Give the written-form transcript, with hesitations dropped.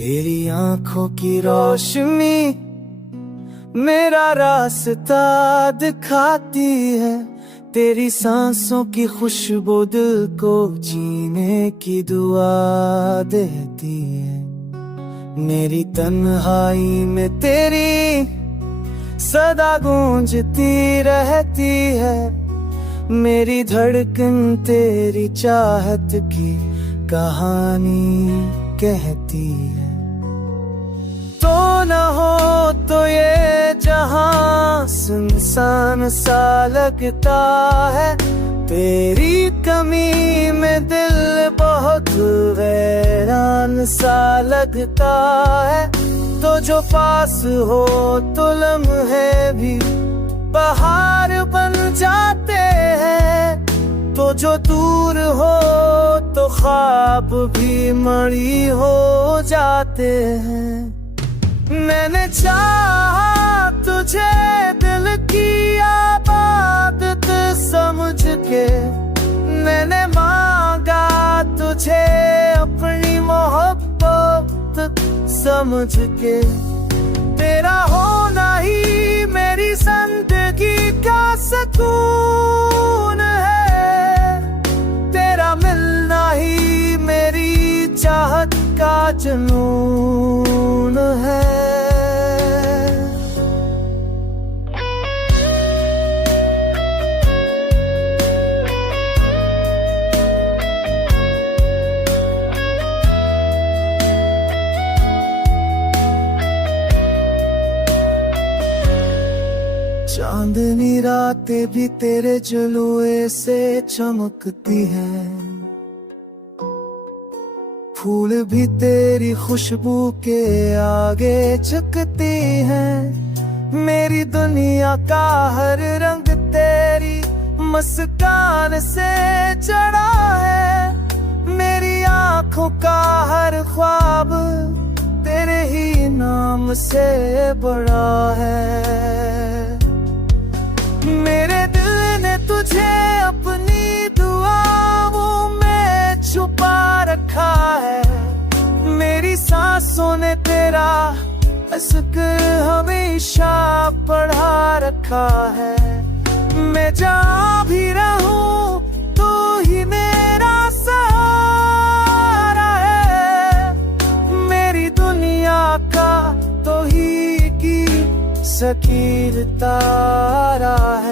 तेरी आंखों की रोशनी मेरा रास्ता दिखाती है, तेरी सांसों की खुशबू दिल को जीने की दुआ देती है। मेरी तन्हाई में तेरी सदा गूंजती रहती है, मेरी धड़कन तेरी चाहत की कहानी कहती है। तो न हो तो ये जहां सुनसान सा लगता है, तेरी कमी में दिल बहुत वैरान सा लगता है। तो जो पास हो तो लम्हे भी बहार बन जाते हैं, तो जो दूर हो तो ख्वाब भी मड़ी हो जाते हैं। मैंने चाहा तुझे दिल की आबादत समझ के, मैंने मांगा तुझे अपनी मोहब्बत समझ के। तेरा होना ही मेरी जिंदगी का सुकून है, तेरा मिलना ही मेरी चाहत का जुनून है। चांदनी रातें भी तेरे जलुए से चमकती हैं, फूल भी तेरी खुशबू के आगे झुकती हैं। मेरी दुनिया का हर रंग तेरी मुस्कान से चढ़ा है, मेरी आंखों का हर ख्वाब तेरे ही नाम से बड़ा है। मेरे दिल ने तुझे अपनी दुआओं में छुपा रखा है, मेरी सांसों ने तेरा इश्क हमेशा पढ़ा रखा है। मैं जहाँ भी रहूं तू ही मेरा सहारा है, मेरी दुनिया का तो ही की सकीर तारा है।